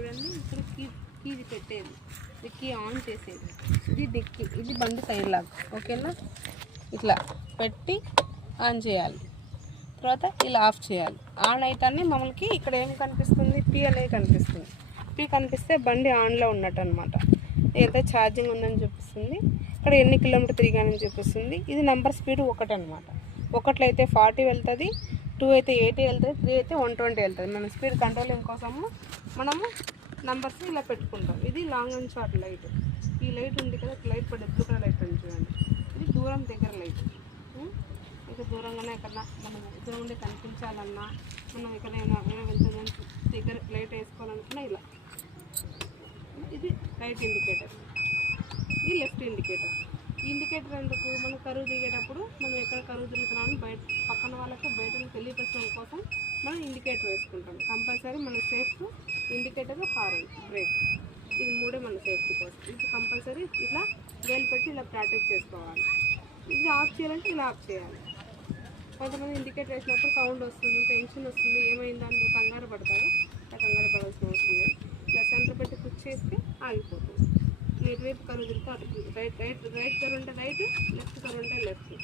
చూడండి, ఇప్పుడు కీది పెట్టేది, ఇది కీ ఆన్ చేసేది, ఇది డిక్కీ, ఇది బండి సైడ్ లాక్. ఓకేనా, ఇట్లా పెట్టి ఆన్ చేయాలి. తర్వాత ఇలా ఆఫ్ చేయాలి. ఆన్ అయితేనే మమ్మల్కి ఇక్కడ ఏం కనిపిస్తుంది, పీ అనేది కనిపిస్తుంది. పీ కనిపిస్తే బండి ఆన్లో ఉన్నట్టు అనమాట. ఎంత ఛార్జింగ్ ఉందని చూపిస్తుంది, ఇక్కడ ఎన్ని కిలోమీటర్ తిరిగానని చూపిస్తుంది. ఇది నెంబర్ స్పీడ్ 1 అనమాట. 1లో అయితే 40 వెళ్తుంది, 2 అయితే 80 వెళ్తుంది, 3 అయితే 120 వెళ్తుంది. మనం స్పీడ్ కంట్రోలింగ్ కోసము మనము నంబర్స్ ఇలా పెట్టుకుంటాం. ఇది లాంగ్ అండ్ షార్ట్ లైట్. ఈ లైట్ ఉంది కదా, లైట్ పడే బ్లూ కలర్ లైట్ ఉంది చూడండి, ఇది దూరం దగ్గర లైట్. ఇక దూరంగానే ఎక్కడన్నా మనం దూరం ఉండి కనిపించాలన్నా, మనం ఎక్కడైనా వెళ్తుందని దగ్గర లైట్ వేసుకోవాలనుకున్నా ఇలా. ఇది రైట్ ఇండికేటర్, ఇది లెఫ్ట్ ఇండికేటర్. ఈ ఇండికేటర్ ఎందుకు, మనం కరువు దిగేటప్పుడు మనం ఎక్కడ కరువు తిరుగుతున్నామని బయట పక్కన వాళ్ళకి బయట తెలియపరచడం కోసం మనం ఇండికేటర్ వేసుకుంటాం. కంపల్సరీ మన సేఫ్ ఇండికేటర్, హారన్, బ్రేక్, ఇది 3 మన సేఫ్టీ కోసం. ఇది కంపల్సరీ ఇట్లా వేలు పెట్టి ఇలా ప్రాక్టీస్ చేసుకోవాలి. ఇది ఆఫ్ చేయాలంటే ఇలా ఆఫ్ చేయాలి. కొంతమంది ఇండికేటర్ వేసినప్పుడు సౌండ్ వస్తుంది, టెన్షన్ వస్తుంది, ఏమైందని కంగారు పడతారు. కంగారు పడాల్సిన అవసరం లేదు. ఇలా సెంటర్ పెట్టి పుష్ చేస్తే ఆగిపోతుంది. ఇటువైపు కరువు తిరిగితే అటు రైట్ కరువు ఉంటే రైట్, లెఫ్ట్ కరువు ఉంటే లెఫ్ట్.